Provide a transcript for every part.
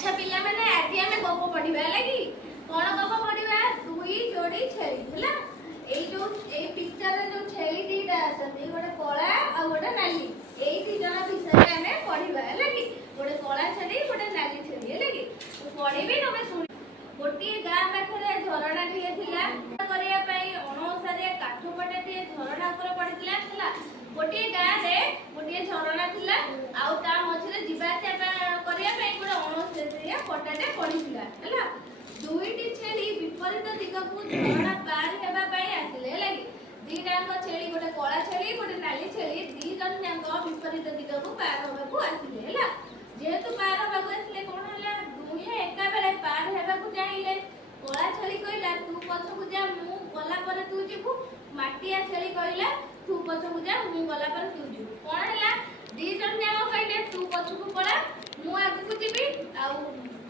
अच्छा पिला माने आज आमे गप पढिबा लागि कोन गप पढिबा दुई जोड़ी छेली हला ए पिक्चर रे जो छेली दीटा आछथि गोटे कला आ गोटे नाली ए दी जना विषय आमे पढिबा लागि गोटे कला छेली गोटे नाली छेली लागि पढिबे तमे सुनि गोटी गां पाखरे झरणा टिए थिला करिया पई अणोसारे काठो पटे टिए झरणा पर पडितला हला गोटी गां रे गोटी झरणा थिला आ ता मझरे जिबा करिया पई गोटे अणोसारे पटाटे पडितला हला दुईटी छेली विपरीत दिगकु झरणा पार हेबा पई आथिले लागि दीटांग छेली गोटे कला छेली गोटे नाली छेली दी जन जांग विपरीत दिगकु पार हेबाकु आथिले हला जेहेतु पार हेबाकु आथिले कोन हला दुहे एका बेले पार हेबाकु चाहिले कला छेली कहला तू पछकु जा मु गला पर तू जिबु माटिया छेली कहला तू पछकु जा मु गला पर तू जिबु कोन हला दी जन जांग कहले तू पछकु पळा मु आगु जिबि आ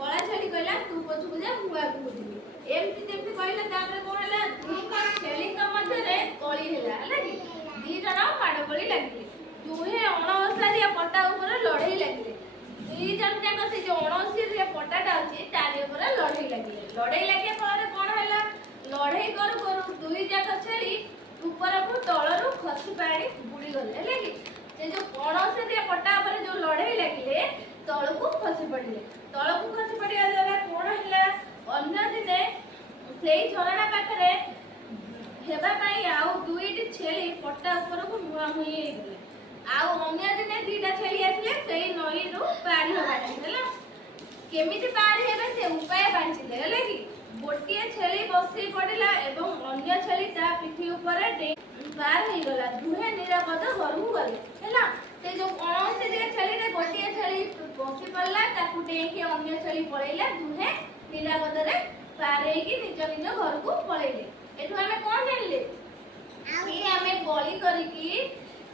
कला छेली कहला तू पछकु जा मु आगु जिबि एमति जेमति कहला तापर कोन हला दुई का छेली का मध्य रे कली हला हला कि दी जन माड कली लागिले दुहे अणवसारिया पट्टा ऊपर लड़ाई लागिले दी जन जाक से जो अणवसारिया पट्टाटा अछि तारे ऊपर लड़ाई लागे फल कोन हला लड़ाई करू करू दुई जाक छेली ऊपर को तळरू खसी पानी बुडी गले लागी से जो अणवसारिया पट्टा ऊपर जो लड़ाई लागिले तळको खसी पड़िले तळको खसी पड़िया द्वारा कोन हला अन्य दिने सेई झरणा पाखरे हेबा पई आउ दुईटी छेली पट्टा ऊपर को मुआ मुई गले आउ अन्य दिने दीटा छेली आसले सेई नई रो पारी होबाटी हला केमिति पारी हेबे से उपाय बांचिले हला कि गोटिए छेली बसी पड़िला एवं अन्य छेली ता पिठी ऊपर पार हे गला दुहे निरापद घरु गले हला से जो कौन से छेली रे गोटिए छेली बसी पड़ला ताकु टेकी अन्य छेली पळैला दुहे निरापद रे पार हे कि निज निज घर को पळैले एठु हमें कोन जानले कि हमें गली करी कि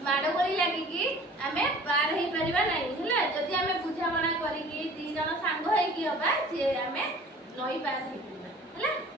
माड़ गली लागी कि हमें पार हे परिबा नाही हला जदी हमें बुझामणा करी कि दी जण सांग हे कि हबा से हमें नई पार हे हला।